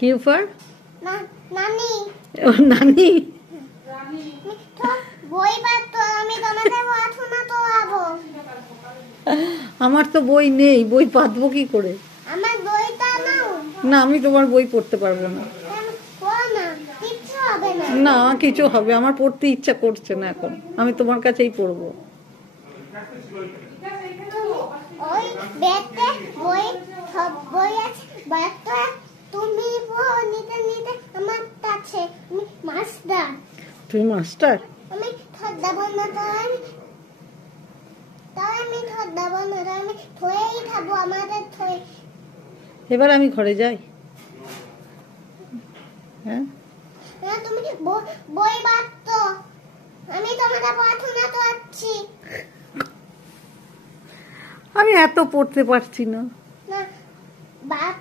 Q for নানি। নানি। বই পাতো আমি তোমাদের পড়াশোনা করাবো। আমার তো বই নেই, বই পাতবো কি করে? আমার বইটা নাও। না, আমি তোমার বই পড়তে পারবো না। কিচ্ছু হবে না। না, কিছু হবে, আমার পড়তে ইচ্ছা করছে না এখন, আমি তোমার কাছেই পড়বো। ওই ব্যাগতে বই সব বই আছে, ব্যাগটা তুমি নিতে নিতে আমার কাছে। আমি মাস্টার। তুমি মাস্টার? আমি থর দেবো না, তাই আমি থর দেবো না, আমি থয়েই খাবো আমাদের থয়ে। এবার আমি ঘরে যাই। হ্যাঁ, তুমি বই বাঁধতো, আমি তোমাদের পড়াশোনা করছি। আমি এত পড়তে পারছি না। না বাপ